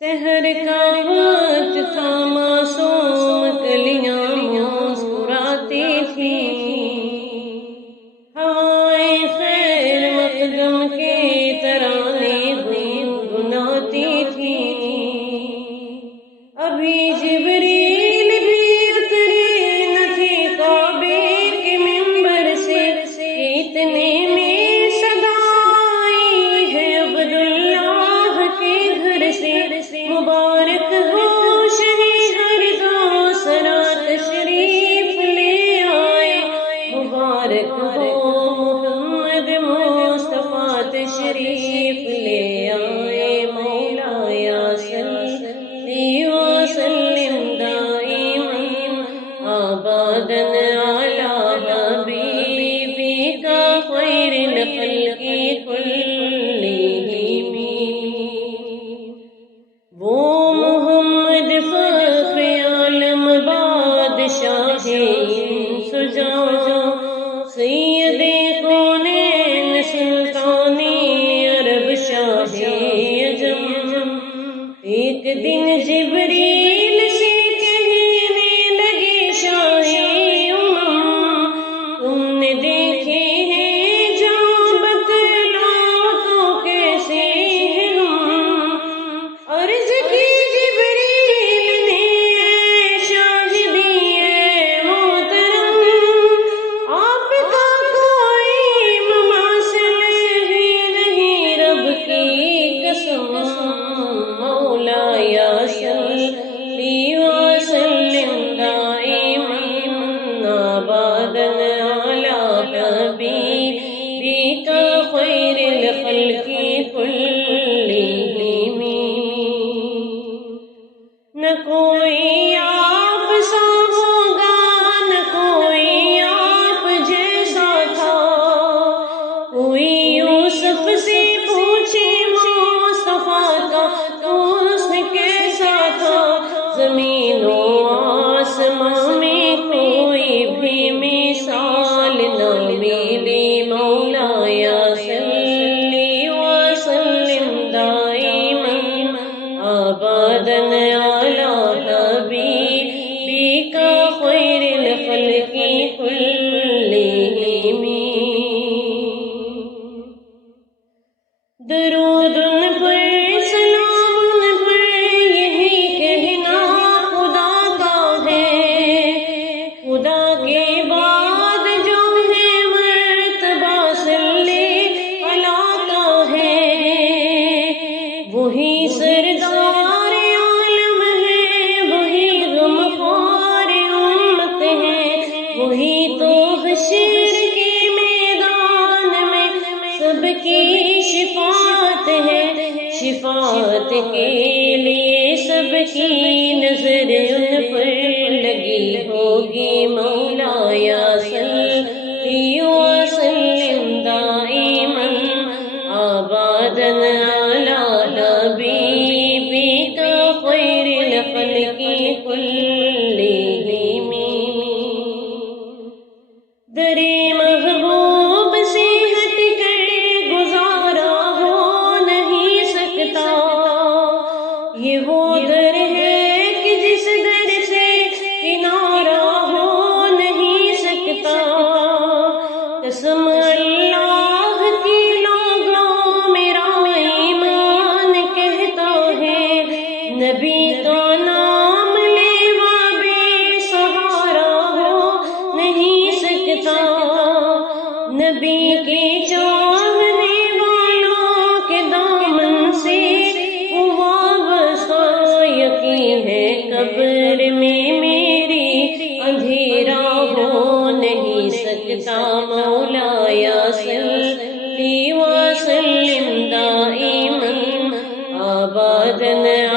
سحر کا وقت تھا، معصوم کلیاں مسکراتی تھیں، ہوائیں خیر مقدم کے ترانے گنگناتی تھیں۔ ابھی جبریل بھی اترے نہ تھے کعبے کے منبر سے، اتنے میں صدا آئی ہے عبداللہ کے گھر سے۔ مبارک ہو شریعت کا سرا تشریف لے آئے، مبارک ہو محمد مصطفیٰ تشریف لے آئے۔ مولایا صلی وسلم دائما ابدا علی حبیبک خیر الخلق کلہم۔ وہ محمد فخر عالم بادشاہ سجاں، سید کونین سلطانی عرب شاہ عجم۔ ایک دن جبریل سے کہنے لگے شاہ امم، تم نے دیکھے ہیں جو بتلاؤ تو کیسے ہیں ہم؟ عرض کی جبریل نے شاہدی محترم، آپ کا کوئی مماثل ہی نہیں رب کی قسم۔ مولایا صلی وسلم دائما ابدا علی حبیبک خیر الخلق کلہم۔ نہ کوئی آپ سا ہوگا، نہ کوئی آپ جیسا تھا، کوئی یوسف سے پوچھے مصطفیٰ کا حسن کیسا تھا۔ زمین و آسمان میں کوئی بھی مثال نہ ملی۔ مولایا صلی وسلم دائما ابدا علی حبیبک خیر الخلق کلہم۔ درود ان پر، سلام ان پر، یہی کہنا خدا کا ہے۔ خدا کے بعد جو ہے مرتبہ صلی اللہ کا ہے، وہی سردار عالم ہے، وہی غمخوار امت ہے، وہی تو حشر کے میدان میں سب کی شفاعت ہے۔ شفاعت کے لیے سب کی نظر ان پر لگی ہوگی۔ مولایا صلی وسلم دائما ابدا علی حبیبک خیر الخلق کلہم۔ در محبوب سے ہٹ کر گزارا ہو نہیں سکتا، یہ وہ در ہے کہ جس در سے کنارہ ہو نہیں سکتا۔ قسم اللہ کی لوگوں میرا ایمان کہتا ہے، نبی کا نام لیوا بے سہارا ہو نہیں سکتا۔ نبی کے چاہنے والوں کے دامن سے وابستہ، یقین ہے قبر میں میری اندھیرا ہو نہیں سکتا۔ مولایا صلی وسلم دائما ابدا